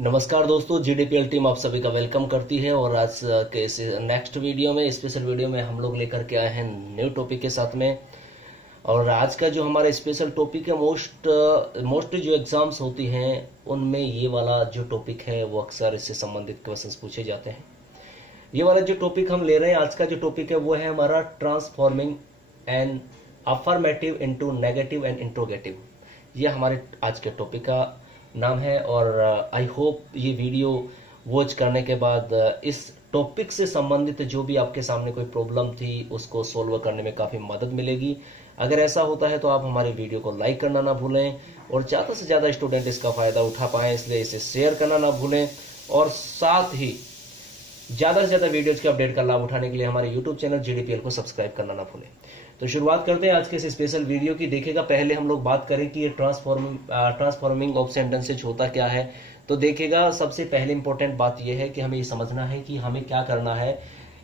नमस्कार दोस्तों, जीडीपीएल टीम आप सभी का वेलकम करती है। और आज के इस नेक्स्ट वीडियो में, स्पेशल वीडियो में हम लोग लेकर के आए हैं न्यू टॉपिक के साथ में। और आज का जो हमारा स्पेशल टॉपिक है, मोस्ट जो एग्जाम्स होती हैं उनमें ये वाला जो टॉपिक है वो अक्सर इससे संबंधित क्वेश्चंस पूछे जाते हैं। ये वाला जो टॉपिक हम ले रहे हैं, आज का जो टॉपिक है वो है हमारा transforming an affirmative into negative and interrogative. ये हमारे आज के टॉपिक का नाम है। और आई होप ये वीडियो वॉच करने के बाद इस टॉपिक से संबंधित जो भी आपके सामने कोई प्रॉब्लम थी उसको सोल्व करने में काफ़ी मदद मिलेगी। अगर ऐसा होता है तो आप हमारे वीडियो को लाइक करना ना भूलें और ज़्यादा से ज़्यादा स्टूडेंट इसका फ़ायदा उठा पाएँ, इसलिए इसे शेयर करना ना भूलें। और साथ ही ज़्यादा से ज़्यादा वीडियोज़ के अपडेट का लाभ उठाने के लिए हमारे यूट्यूब चैनल जीडीपीएल को सब्सक्राइब करना ना भूलें। तो शुरुआत करते हैं आज के इस स्पेशल वीडियो की। देखिएगा, पहले हम लोग बात करें कि ये ट्रांसफॉर्मिंग ऑफ सेंटेंसेज होता क्या है। तो देखिएगा, सबसे पहले इंपॉर्टेंट बात यह है कि हमें ये समझना है कि हमें क्या करना है।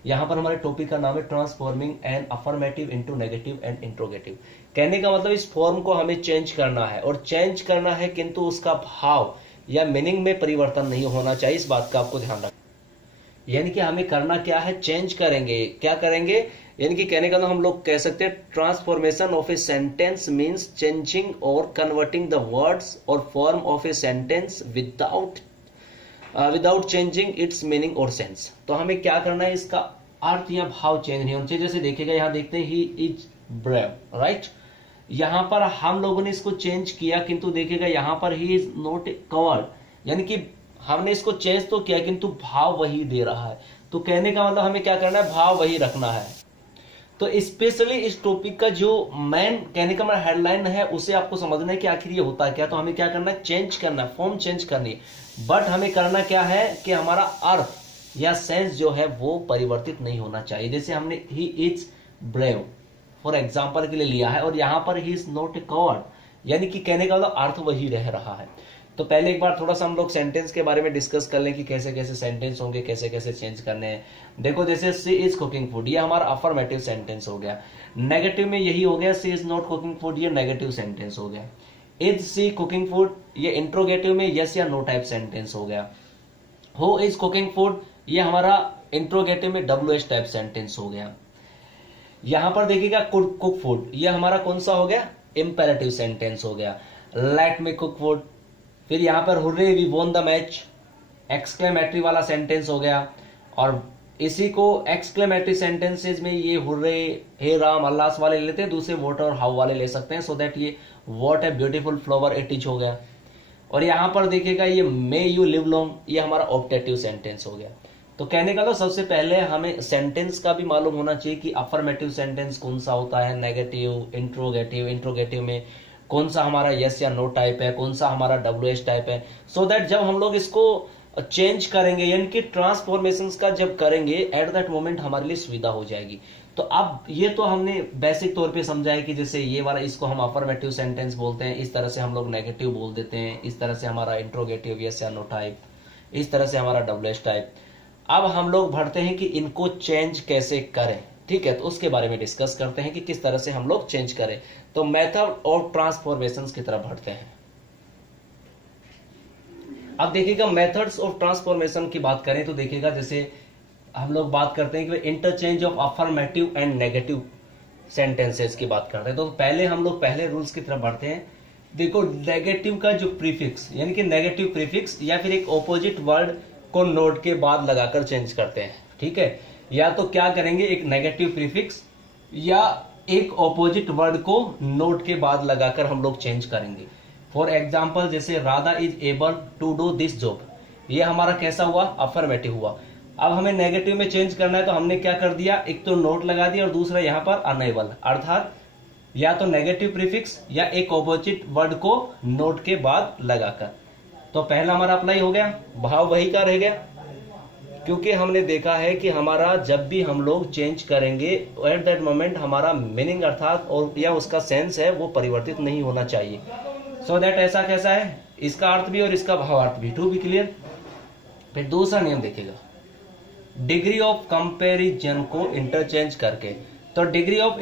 यहाँ पर हमारे टॉपिक का नाम है transforming an affirmative into negative and interrogative. कहने का मतलब इस फॉर्म को हमें चेंज करना है, और चेंज करना है किंतु उसका भाव या मीनिंग में परिवर्तन नहीं होना चाहिए। इस बात का आपको ध्यान रखना। यानी कि हमें करना क्या है, चेंज करेंगे। क्या करेंगे? यानी कि कहने का तो हम लोग कह सकते हैं transformation of a sentence means changing और कन्वर्टिंग द वर्ड्स और form of a sentence without changing it's meaning और सेंस। तो हमें क्या करना है, इसका अर्थ या भाव चेंज नहीं होना चाहिए। जैसे देखिएगा, यहाँ देखते हैं ही इज ब्रेव, राइट। यहाँ पर हम लोगों ने इसको चेंज किया, किंतु देखिएगा यहाँ पर ही इज नॉट कवर्ड, यानी कि हमने इसको चेंज तो किया किंतु भाव वही दे रहा है। तो कहने का मतलब हमें क्या करना है, भाव वही रखना है। तो स्पेशली इस टॉपिक का जो मेन कहने का मतलब हेडलाइन है, उसे आपको समझना है कि आखिर ये होता क्या। तो हमें क्या करना है, चेंज करना है, फॉर्म चेंज करनी है। बट हमें करना क्या है कि हमारा अर्थ या सेंस जो है वो परिवर्तित नहीं होना चाहिए। जैसे हमने he is brave for example के लिए लिया है, और यहां पर ही इज नॉट कवर्ड, यानी कि कहने का मतलब अर्थ वही रह रहा है। तो पहले एक बार थोड़ा सा हम लोग सेंटेंस के बारे में डिस्कस कर लें कि कैसे कैसे सेंटेंस होंगे, कैसे कैसे चेंज करने हैं। देखो, जैसे सी इज कुकिंग फूड, ये हमारा अफर्मेटिव सेंटेंस हो गया। नेगेटिव में यही हो गया, सी इज नॉट कुकिंग फूड, ये नेगेटिव सेंटेंस हो गया। इज सी कुकिंग फूड, ये इंट्रोगेटिव में यस या नो टाइप सेंटेंस हो गया। हु इज कुकिंग फूड, ये हमारा इंट्रोगेटिव में WH टाइप सेंटेंस हो गया। यहां पर देखिएगा कुक फूड, ये हमारा कौन सा हो गया, इंपेरेटिव सेंटेंस हो गया। Let me cook food. फिर यहां पर hurray we won the match, exclamatory वाला सेंटेंस हो गया। और इसी को एक्सक्लेमेटरी सेंटेंसेज में ये हुर्रे, हे राम, अल्लाह वाले लेते हैं, दूसरे वॉट और हाउ वाले ले सकते हैं। सो दैट ये what a beautiful flower it is हो गया। और यहां पर देखिएगा ये मे यू लिव लॉन्ग, ये हमारा ऑप्टेटिव सेंटेंस हो गया। तो कहने का तो सबसे पहले हमें सेंटेंस का भी मालूम होना चाहिए कि अफर्मेटिव सेंटेंस कौन सा होता है, नेगेटिव, इंट्रोगेटिव, इंट्रोगेटिव में कौन सा हमारा यस या नो टाइप है, कौन सा हमारा WH टाइप है। सो दैट जब हम लोग इसको चेंज करेंगे, यानी कि ट्रांसफॉर्मेशन का जब करेंगे, एट दैट मोमेंट हमारे लिए सुविधा हो जाएगी। तो अब ये तो हमने बेसिक तौर पे समझा है कि जैसे ये वाला, इसको हम अफर्मेटिव सेंटेंस बोलते हैं, इस तरह से हम लोग नेगेटिव बोल देते हैं, इस तरह से हमारा इंट्रोगेटिव यस या नो टाइप, इस तरह से हमारा WH टाइप। अब हम लोग बढ़ते हैं कि इनको चेंज कैसे करें, ठीक है। तो उसके बारे में डिस्कस करते हैं कि किस तरह से हम लोग चेंज करें। तो मेथड ऑफ ट्रांसफॉर्मेशंस की तरफ बढ़ते हैं। अब देखिएगा, मेथड्स ऑफ ट्रांसफॉर्मेशन की बात करें तो देखिएगा, जैसे हम लोग बात करते हैं कि interchange of affirmative and negative sentences की बात करते हैं। तो पहले हम लोग पहले रूल्स की तरफ बढ़ते हैं। देखो, नेगेटिव का जो प्रीफिक्स, यानी कि नेगेटिव प्रीफिक्स या फिर एक ऑपोजिट वर्ड को नोट के बाद लगाकर चेंज करते हैं, ठीक है। या तो क्या करेंगे, एक नेगेटिव प्रीफिक्स या एक ऑपोजिट वर्ड को नोट के बाद लगाकर हम लोग चेंज करेंगे। फॉर एग्जाम्पल, जैसे Radha is able to do this job, ये हमारा कैसा हुआ, अफर्मेटिव हुआ। अब हमें नेगेटिव में चेंज करना है, तो हमने क्या कर दिया, एक तो नोट लगा दिया और दूसरा यहाँ पर अनेबल, अर्थात या तो नेगेटिव प्रीफिक्स या एक ऑपोजिट वर्ड को नोट के बाद लगाकर। तो पहला हमारा अप्लाई हो गया, भाव वही का रह गया, क्योंकि हमने देखा है कि हमारा जब भी हम लोग चेंज करेंगे, एट दैट मोमेंट हमारा मीनिंग अर्थात और या उसका सेंस है वो परिवर्तित नहीं होना चाहिए। सो दैट ऐसा कैसा है, इसका अर्थ भी और इसका भावार्थ भी, टू बी क्लियर। फिर दूसरा नियम देखिएगा, डिग्री ऑफ कंपैरिजन को इंटरचेंज करके। तो डिग्री ऑफ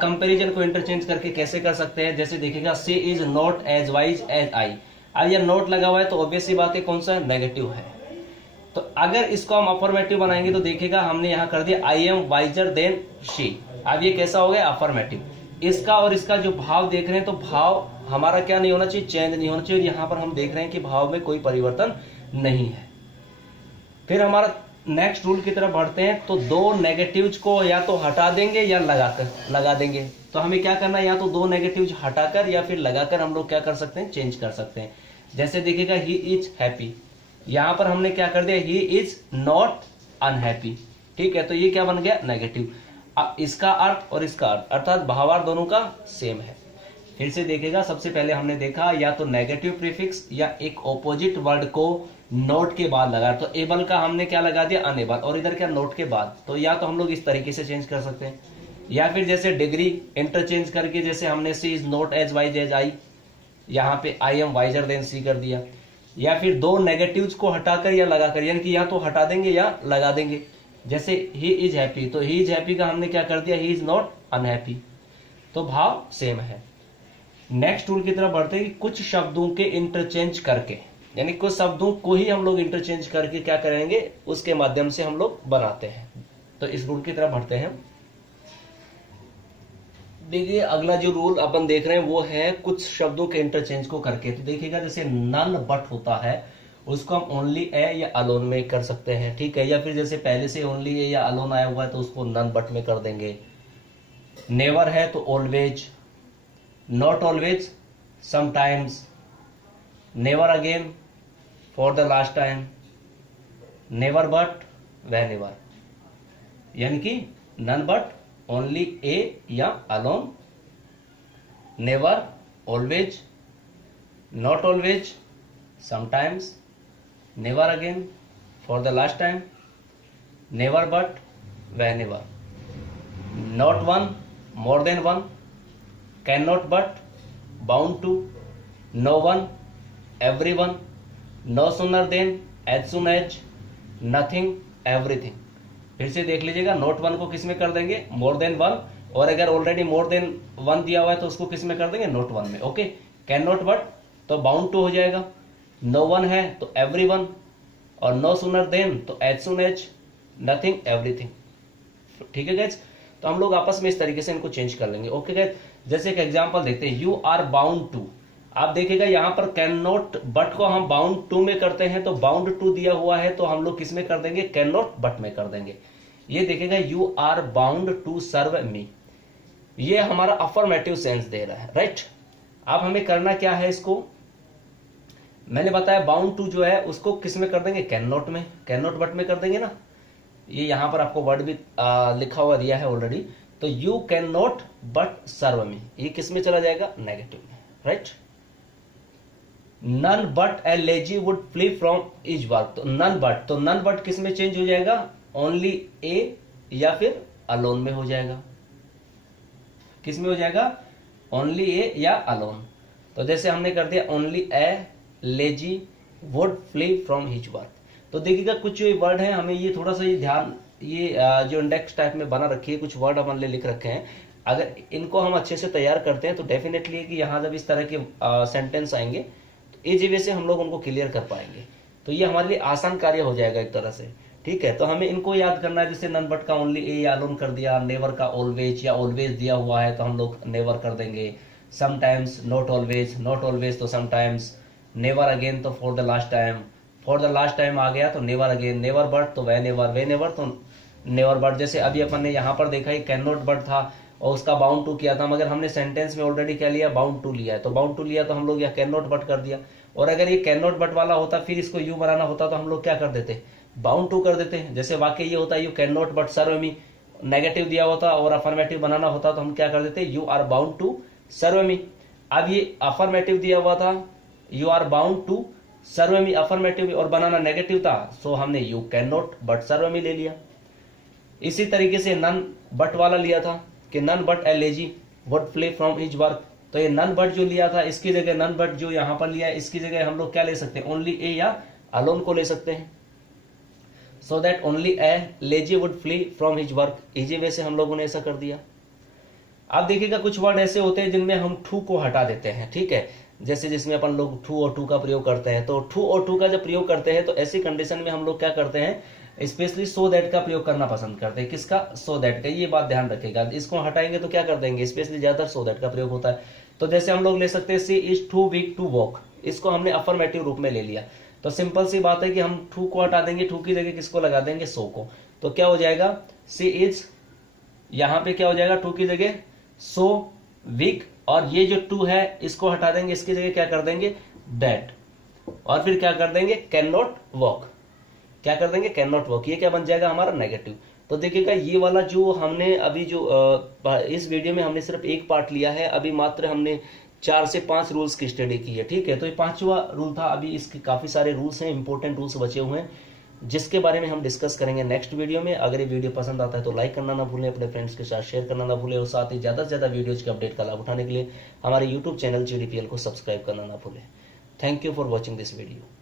कंपैरिजन को इंटरचेंज करके कैसे कर सकते हैं, जैसे देखिएगा, she is not as wise as I. अब ये नॉट लगा हुआ है तो ऑब्वियस सी बात है कौन सा है, नेगेटिव है। तो अगर इसको हम अफर्मेटिव बनाएंगे तो देखिएगा हमने यहां कर दिया आई एम वाइजर देन शी। अब ये कैसा हो गया, अफर्मेटिव। इसका और इसका जो भाव देख रहे हैं तो भाव हमारा क्या नहीं होना चाहिए, चेंज नहीं होना चाहिए। और यहां पर हम देख रहे हैं कि भाव में कोई परिवर्तन नहीं है। फिर हमारा नेक्स्ट रूल की तरफ बढ़ते हैं। तो दो नेगेटिव्स को या तो हटा देंगे या लगा देंगे। तो हमें क्या करना है, या तो दो नेगेटिव्स हटाकर या फिर लगाकर हम लोग क्या कर सकते हैं, चेंज कर सकते हैं। जैसे देखिएगा ही इज हैप्पी, यहां पर हमने क्या कर दिया, ही इज नॉट अनहैप्पी। ठीक है, तो ये क्या बन गया, नेगेटिव। अब इसका अर्थ और इसका अर्थ अर्थात भावार्थ दोनों का सेम है। फिर से देखिएगा, सबसे पहले हमने देखा या तो नेगेटिव प्रीफिक्स या एक ऑपोजिट वर्ड को नोट के बाद लगा। तो एबल का हमने क्या लगा दिया, अनेबल, और इधर क्या, नोट के बाद। तो या तो हम लोग इस तरीके से चेंज कर सकते हैं, या फिर जैसे डिग्री इंटरचेंज करके, जैसे हमने she is not as wise as I, यहाँ पे I am wiser than she कर दिया। या फिर दो नेगेटिव्स को हटाकर या लगाकर, यानी कि या तो हटा देंगे या लगा देंगे। जैसे ही इज हैप्पी, तो ही इज हैप्पी का हमने क्या कर दिया, ही इज नॉट अनहैप्पी। तो भाव सेम है। नेक्स्ट रूल की तरफ बढ़ते हैं कि कुछ शब्दों के इंटरचेंज करके, यानी कुछ शब्दों को ही हम लोग इंटरचेंज करके क्या करेंगे, उसके माध्यम से हम लोग बनाते हैं। तो इस रूल की तरफ बढ़ते हैं। देखिए अगला जो रूल अपन देख रहे हैं वो है कुछ शब्दों के इंटरचेंज को करके। तो देखिएगा जैसे नन बट होता है उसको हम ओनली ए या अलोन में कर सकते हैं। ठीक है, या फिर जैसे पहले से ओनली ए या अलोन आया हुआ है तो उसको नन बट में कर देंगे। नेवर है तो always, not always, sometimes, never again, for the last time, never but, whenever. यानी कि नन बट, ओनली ए या alone, never, always, not always, sometimes, never again, for the last time, never but, whenever, not one, more than one, can not but, bound to, no one, every one, no sooner than, as soon as, nothing, everything. फिर से देख लीजिएगा, note one को किस में कर देंगे, मोर than one, और अगर ऑलरेडी मोर देन वन दिया हुआ है तो उसको किस में कर देंगे, नोट वन में। ओके, कैन नॉट बट तो बाउंड टू हो जाएगा, नो वन है तो एवरी वन, और नो सूनर देन तो as soon as, nothing, everything. ठीक है गाइस, तो हम लोग आपस में इस तरीके से इनको चेंज कर लेंगे। ओके गाइस, जैसे एक एग्जांपल देखते हैं, यू आर बाउंड टू। आप देखिएगा यहाँ पर कैन नॉट बट को हम बाउंड टू में करते हैं, तो बाउंड टू दिया हुआ है तो हम लोग किस में कर देंगे, कैन नॉट बट में कर देंगे। ये देखिएगा, you are bound to serve me, ये हमारा अफर्मेटिव सेंस दे रहा है, राइट। अब हमें करना क्या है, इसको मैंने बताया बाउंड टू जो है उसको किस में कर देंगे, कैन नॉट में, कैन नॉट बट में कर देंगे ना। ये यहां पर आपको वर्ड भी लिखा हुआ दिया है ऑलरेडी। तो you can not but serve me, ये किस में चला जाएगा, नेगेटिव में, right. None but a lazy would flee from is work, तो नन बट, तो नन बट किस में चेंज हो जाएगा, ओनली ए या फिर अलोन में हो जाएगा। किस में हो जाएगा, ओनली ए या अलोन। तो जैसे हमने कर दिया only a lazy would flee from his work. तो देखिएगा कुछ जो वर्ड है हमें ये थोड़ा सा ये ध्यान, ये जो इंडेक्स टाइप में बना रखी है, कुछ वर्ड अपन ने लिख रखे हैं, अगर इनको हम अच्छे से तैयार करते हैं तो डेफिनेटली कि यहाँ जब इस तरह के सेंटेंस आएंगे तो इजी वे से हम लोग उनको क्लियर कर पाएंगे। तो ये हमारे लिए आसान कार्य हो जाएगा एक तरह से। ठीक है, तो हमें इनको याद करना है। जैसे नन बट का ओनली ए या अलोन कर दिया, नेवर का ऑलवेज या ऑलवेज दिया हुआ है तो हम लोग नेवर कर देंगे, समटाइम्स नॉट ऑलवेज तो समटाइम्स, नेवर अगेन तो for the last time, for the last time आ गया तो नेवर अगेन, नेवर बट तो वेनेवर तो नेवर बट। जैसे अभी अपन ने यहाँ पर देखा कैन नॉट बट था और उसका बाउंड टू किया था, मगर हमने सेंटेंस में ऑलरेडी क्या लिया, बाउंड टू लिया है, तो बाउंड टू लिया तो हम लोग यह कैन नॉट बट कर दिया। और अगर ये कैन नॉट बट वाला होता फिर इसको यू बनाना होता तो हम लोग क्या कर देते, बाउंड टू कर देते हैं। जैसे वाक्य ये होता है you can not but serve me, negative दिया होता और अफर्मेटिव बनाना होता तो हम क्या कर देते, you are bound to serve me. अब ये अफर्मेटिव दिया हुआ था, you are bound to serve me affirmative, और बनाना नेगेटिव था, सो हमने you can not but serve me ले लिया। इसी तरीके से नन बट वाला लिया था कि none but a lazy would flee from his work, तो ये नन बट जो लिया था इसकी जगह नन बट जो यहां पर लिया है इसकी जगह हम लोग क्या ले सकते हैं, ओनली ए या अलोन को ले सकते हैं। So that only a lazy would flee from his work, easy way से हम लोगों ने ऐसा कर दिया। अब देखिएगा कुछ वर्ड ऐसे होते हैं जिनमें हम टू को हटा देते हैं। ठीक है, जैसे जिसमें अपन लोग टू और टू का प्रयोग करते हैं, तो टू और टू का जब प्रयोग करते हैं तो ऐसी कंडीशन में हम लोग क्या करते हैं, स्पेशली सो दैट का प्रयोग करना पसंद करते हैं। किसका? सो दैट का। ये बात ध्यान रखेगा, इसको हटाएंगे तो क्या कर देंगे, स्पेशली ज्यादातर सो दैट का प्रयोग होता है। तो जैसे हम लोग ले सकते हैं she is too weak to walk, इसको हमने अफर्मेटिव रूप में ले लिया। तो सिंपल सी बात है कि हम टू को हटा देंगे, टू की जगह किसको लगा देंगे, सो को। तो क्या हो जाएगा, सी इज, यहां पे क्या हो जाएगा, टू की जगह सो वीक, और ये जो टू है इसको हटा देंगे, इसकी जगह क्या कर देंगे, दैट, और फिर क्या कर देंगे, कैन नॉट वॉक। क्या कर देंगे, कैन नॉट वॉक। ये क्या बन जाएगा हमारा, नेगेटिव। तो देखिएगा ये वाला जो हमने अभी जो इस वीडियो में हमने सिर्फ एक पार्ट लिया है, अभी मात्र हमने 4 से 5 रूल्स की स्टडी की है, ठीक है। तो ये 5वां रूल था, अभी इसके काफी सारे रूल्स हैं, इंपॉर्टेंट रूल्स बचे हुए हैं, जिसके बारे में हम डिस्कस करेंगे नेक्स्ट वीडियो में। अगर ये वीडियो पसंद आता है तो लाइक करना ना भूलें, अपने फ्रेंड्स के साथ शेयर करना ना भूलें, और साथ ही ज्यादा से ज्यादा वीडियोज के अपडेट का लाभ उठाने के लिए हमारे यूट्यूब चैनल GDPL को सब्सक्राइब करना ना भूलें। Thank you for watching this video.